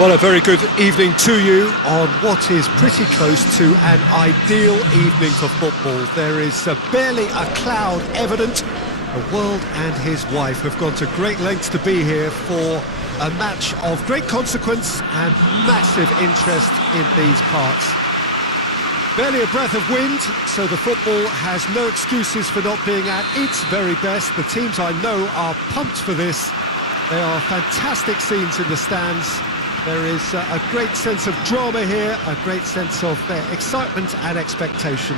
Well, a very good evening to you on what is pretty close to an ideal evening for football. There is barely a cloud evident. The world and his wife have gone to great lengths to be here for a match of great consequence and massive interest in these parts. Barely a breath of wind, so the football has no excuses for not being at its very best. The teams I know are pumped for this. They are fantastic scenes in the stands. There is a great sense of drama here, a great sense of excitement and expectation.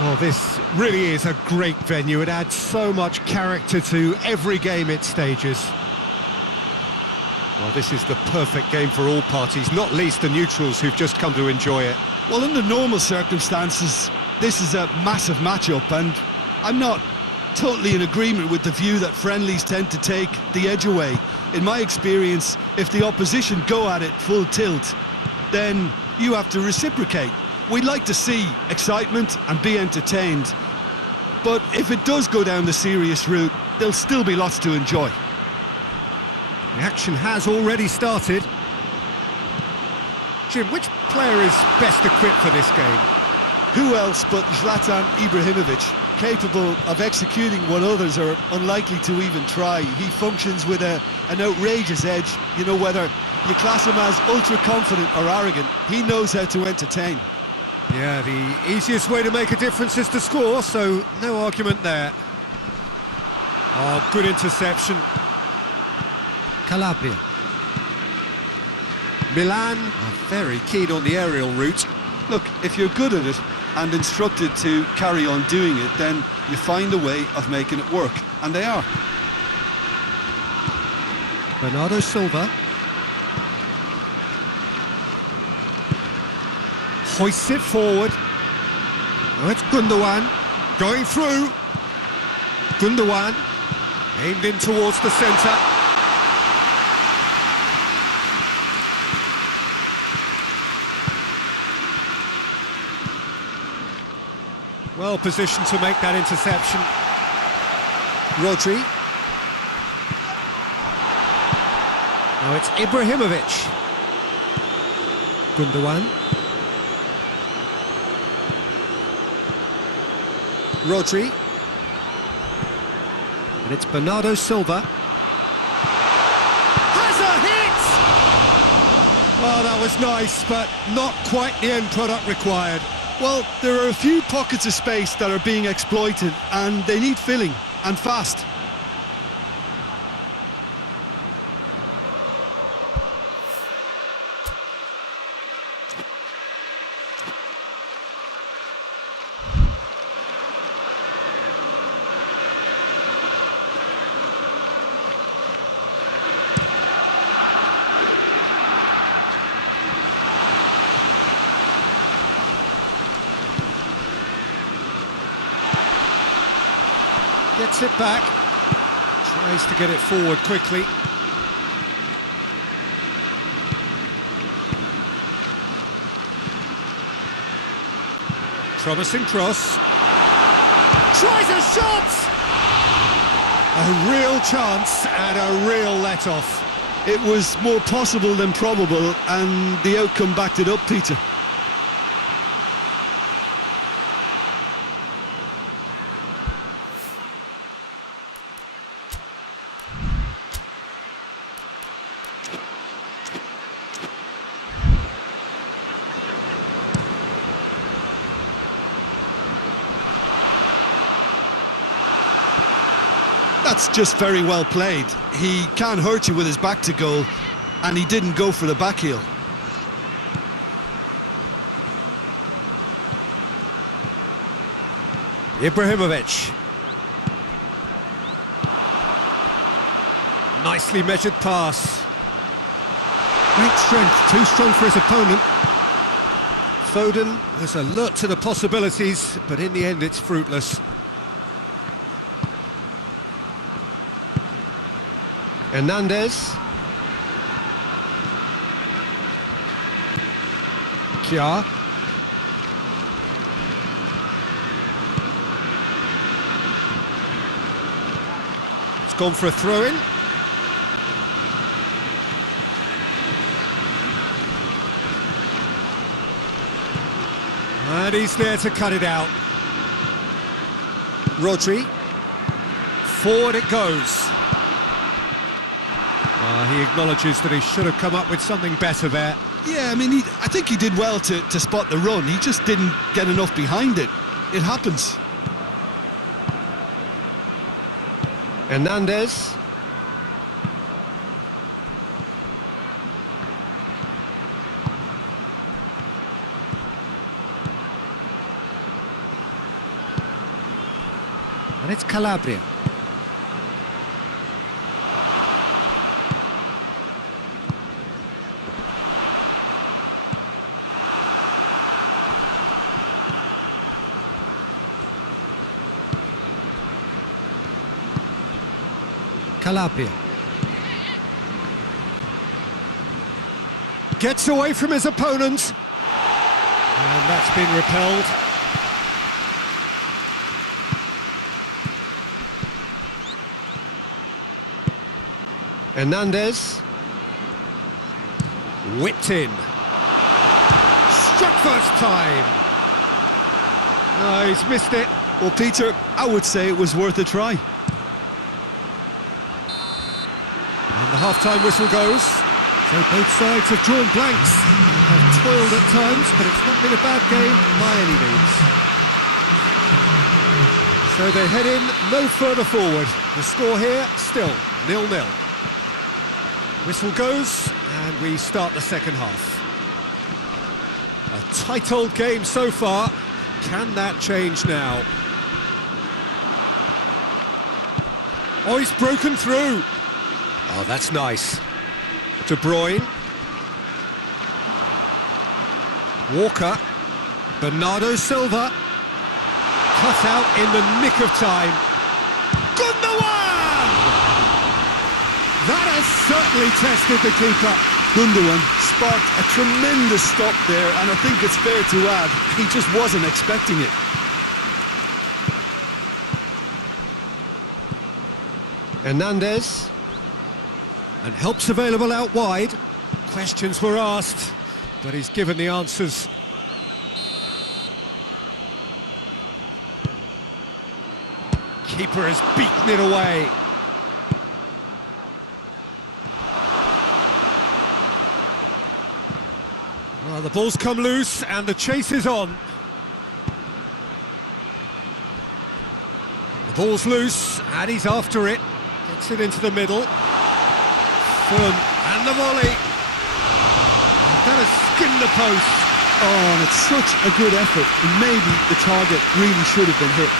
Well, this really is a great venue. It adds so much character to every game it stages. Well, this is the perfect game for all parties, not least the neutrals who've just come to enjoy it. Well, under normal circumstances, this is a massive matchup, and I'm not totally in agreement with the view that friendlies tend to take the edge away. In my experience, if the opposition go at it full tilt, then you have to reciprocate. We'd like to see excitement and be entertained, but if it does go down the serious route, there'll still be lots to enjoy. The action has already started. Jim, which player is best equipped for this game? Who else but Zlatan Ibrahimovic, capable of executing what others are unlikely to even try. He functions with an outrageous edge. You know, whether you class him as ultra-confident or arrogant, he knows how to entertain. Yeah, the easiest way to make a difference is to score, so no argument there. Oh, good interception. Calabria. Milan are very keen on the aerial route. Look, if you're good at it and instructed to carry on doing it, then you find a way of making it work, and they are. Bernardo Silva hoists it forward. Now it's Gundogan going through. Gundogan aimed in towards the centre. Well positioned to make that interception. Rodri. Now it's Ibrahimovic. Gundogan. Rodri. And it's Bernardo Silva. Has a hit! Oh, that was nice, but not quite the end product required. Well, there are a few pockets of space that are being exploited, and they need filling, and fast. Gets it back, tries to get it forward quickly. Promising cross. Tries a shot! A real chance and a real let-off. It was more possible than probable, and the outcome backed it up, Peter. That's just very well played. He can't hurt you with his back to goal, and he didn't go for the back heel. Ibrahimovic. Nicely measured pass. Great strength, too strong for his opponent. Foden was alert to the possibilities, but in the end it's fruitless. Hernandez. Kja. It's gone for a throw-in. And he's there to cut it out. Rodri. Forward it goes. He acknowledges that he should have come up with something better there. Yeah, I mean, I think he did well to spot the run. He just didn't get enough behind it. It happens. Hernandez. And it's Calabria. Calabria. Gets away from his opponent. And that's been repelled. Hernandez. Whipped in. Struck first time. No, he's missed it. Well, Peter, I would say it was worth a try. And the half-time whistle goes. So both sides have drawn blanks and have toiled at times, but it's not been a bad game by any means. So they head in no further forward. The score here, still 0-0. Whistle goes, and we start the second half. A tight old game so far. Can that change now? Oh, he's broken through. Oh, that's nice. De Bruyne. Walker. Bernardo Silva. Cut out in the nick of time. Gundogan! That has certainly tested the keeper. Gundogan sparked a tremendous stop there, and I think it's fair to add, he just wasn't expecting it. Hernandez. And help's available out wide. Questions were asked, but he's given the answers. Keeper has beaten it away. Well, the ball's come loose and the chase is on. The ball's loose and he's after it. Gets it into the middle. And the volley. That has skimmed the post. Oh, and it's such a good effort. And maybe the target really should have been hit.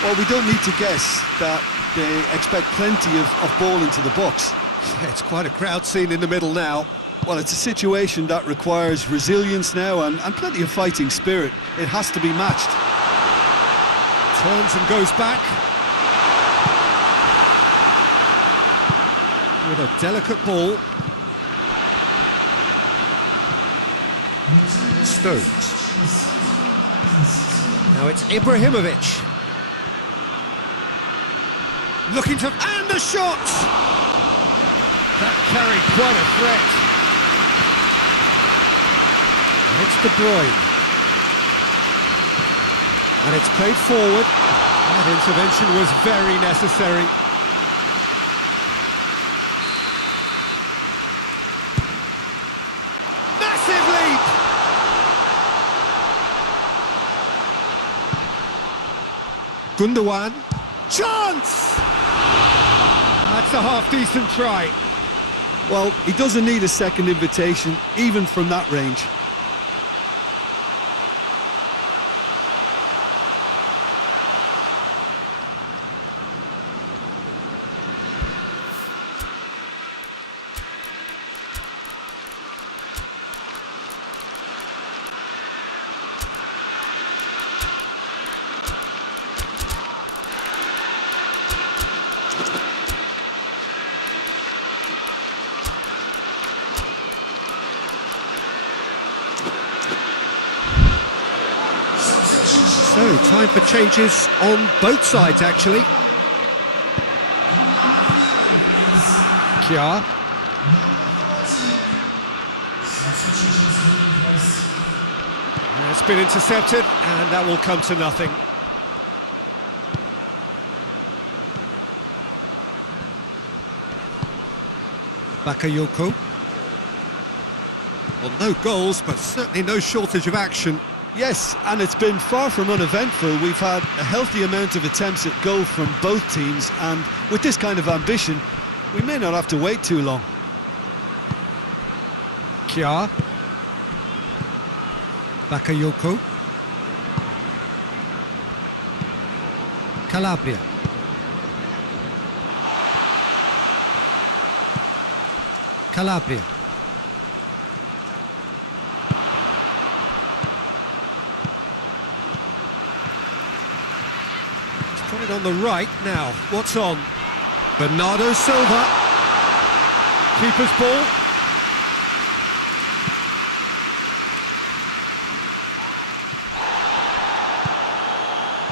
Well, we don't need to guess that they expect plenty of ball into the box. Yeah, it's quite a crowd scene in the middle now. Well, it's a situation that requires resilience now and plenty of fighting spirit. It has to be matched. Turns and goes back. With a delicate ball. Stones. Now it's Ibrahimovic. Looking to... and the shot! That carried quite a threat. And it's De Bruyne. And it's played forward. That intervention was very necessary. Massive leap! Gundogan. Chance! That's a half-decent try. Well, he doesn't need a second invitation, even from that range. So, time for changes on both sides, actually. Kja. It's been intercepted, and that will come to nothing. Bakayoko. Well, no goals, but certainly no shortage of action. Yes, and it's been far from uneventful. We've had a healthy amount of attempts at goal from both teams, and with this kind of ambition, we may not have to wait too long. Kya. Bakayoko. Calabria. Calabria. He's got it on the right now. What's on? Bernardo Silva. Keeper's ball.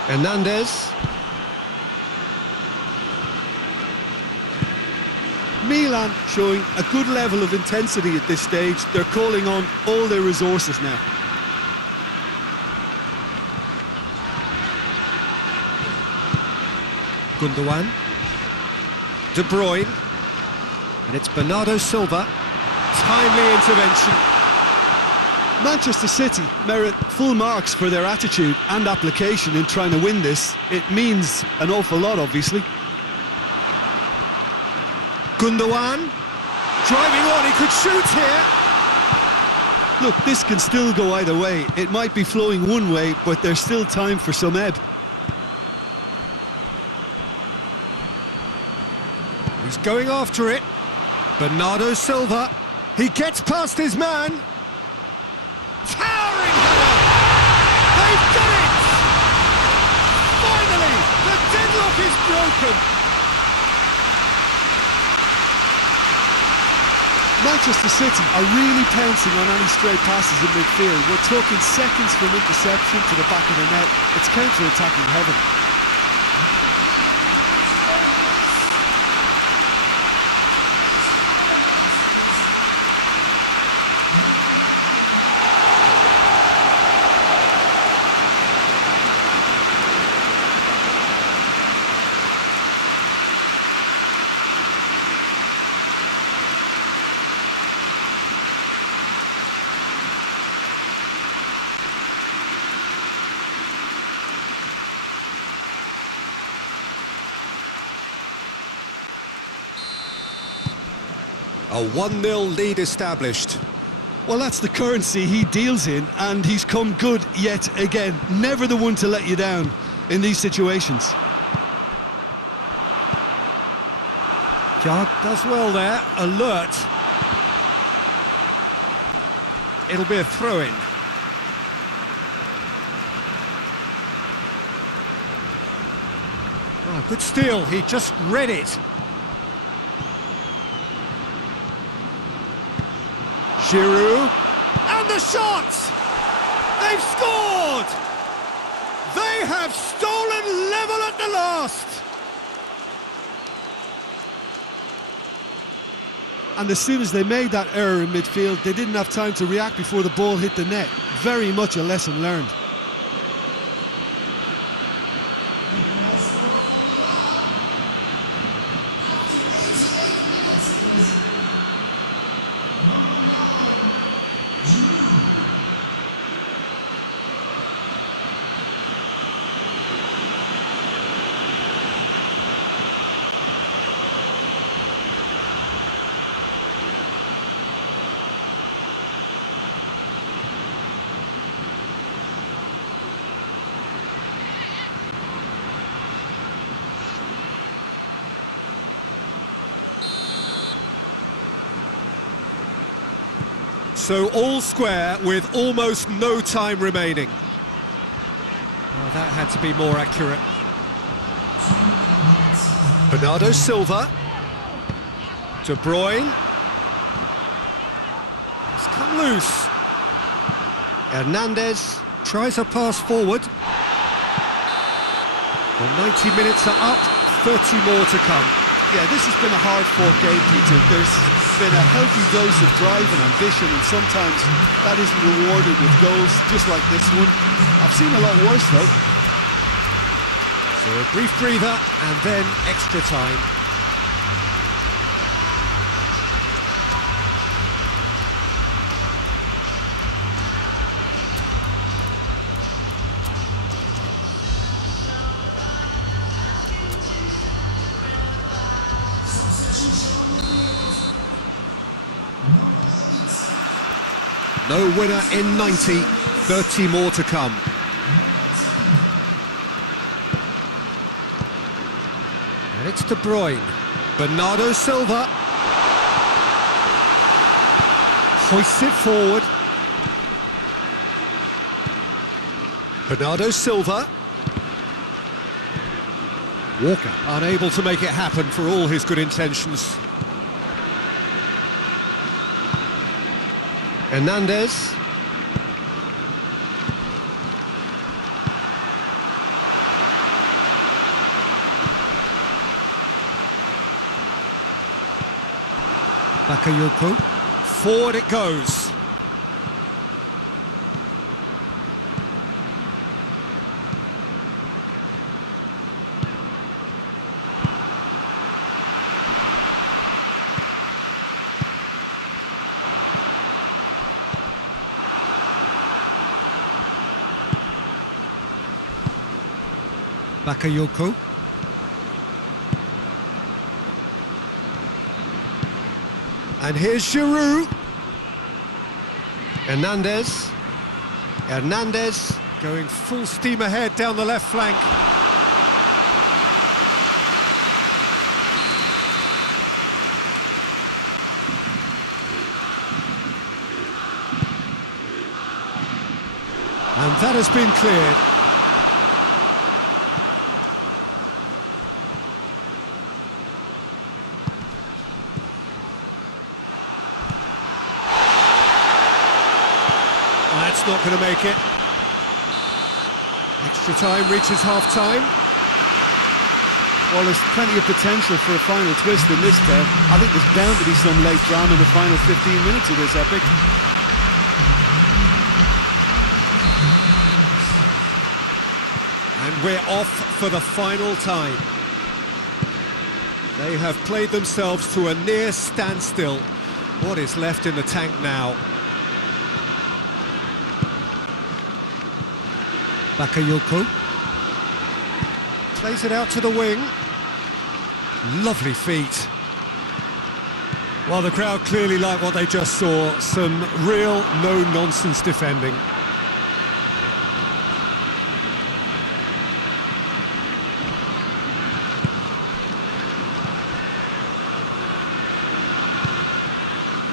Hernandez. Milan showing a good level of intensity at this stage. They're calling on all their resources now. Gundogan. De Bruyne. And it's Bernardo Silva. Timely intervention. Manchester City merit full marks for their attitude and application in trying to win this. It means an awful lot, obviously. Gundogan. Driving on, he could shoot here. Look, this can still go either way. It might be flowing one way, but there's still time for some ebb. He's going after it. Bernardo Silva. He gets past his man. Towering header! They've done it! Finally, the deadlock is broken. Manchester City are really pouncing on any stray passes in midfield. We're talking seconds from interception to the back of the net. It's counter-attacking heaven. A 1-0 lead established. Well, that's the currency he deals in, and he's come good yet again. Never the one to let you down in these situations. Giroud does well there, alert. It'll be a throw-in. Oh, good steal, he just read it. Giroud, and the shot! They've scored! They have stolen level at the last! And as soon as they made that error in midfield, they didn't have time to react before the ball hit the net. Very much a lesson learned. So all square with almost no time remaining. Oh, that had to be more accurate. Bernardo Silva. De Bruyne. It's come loose. Hernandez tries a pass forward. Well, 90 minutes are up, 30 more to come. Yeah, this has been a hard-fought game, Peter. There's been a healthy dose of drive and ambition, and sometimes that isn't rewarded with goals, just like this one. I've seen a lot worse, though. So a brief breather and then extra time. No winner in 90, 30 more to come. And it's De Bruyne, Bernardo Silva. Hoists it forward. Bernardo Silva. Walker unable to make it happen for all his good intentions. Hernandez. Bakayoko. Forward it goes. Bakayoko. And here's Giroud. Hernandez. Hernandez going full steam ahead down the left flank. And that has been cleared. That's not going to make it. Extra time reaches half-time. Well, there's plenty of potential for a final twist in this tale. I think there's bound to be some late drama in the final 15 minutes of this epic. And we're off for the final time. They have played themselves to a near standstill. What is left in the tank now? Bakayoko plays it out to the wing. Lovely feet. Well, the crowd clearly like what they just saw. Some real no-nonsense defending.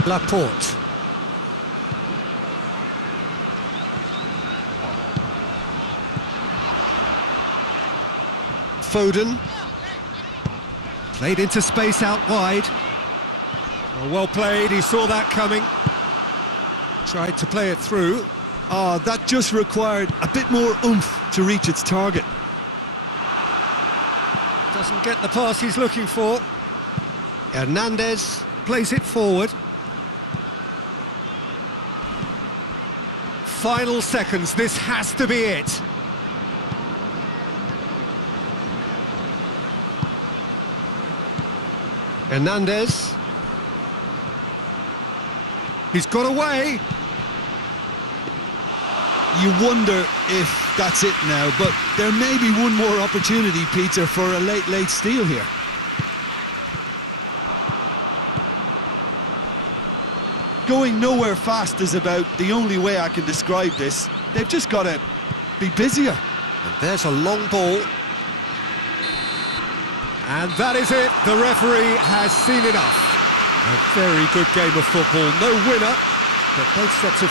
Laporte. Foden. Played into space out wide. Well played, he saw that coming. Tried to play it through. That just required a bit more oomph to reach its target. Doesn't get the pass he's looking for. Hernandez plays it forward. Final seconds, this has to be it. Hernandez. He's got away. You wonder if that's it now, but there may be one more opportunity, Peter, for a late steal here. Going nowhere fast is about the only way I can describe this. They've just got to be busier. And there's a long ball. And that is it. The referee has seen enough. A very good game of football. No winner, but both sets of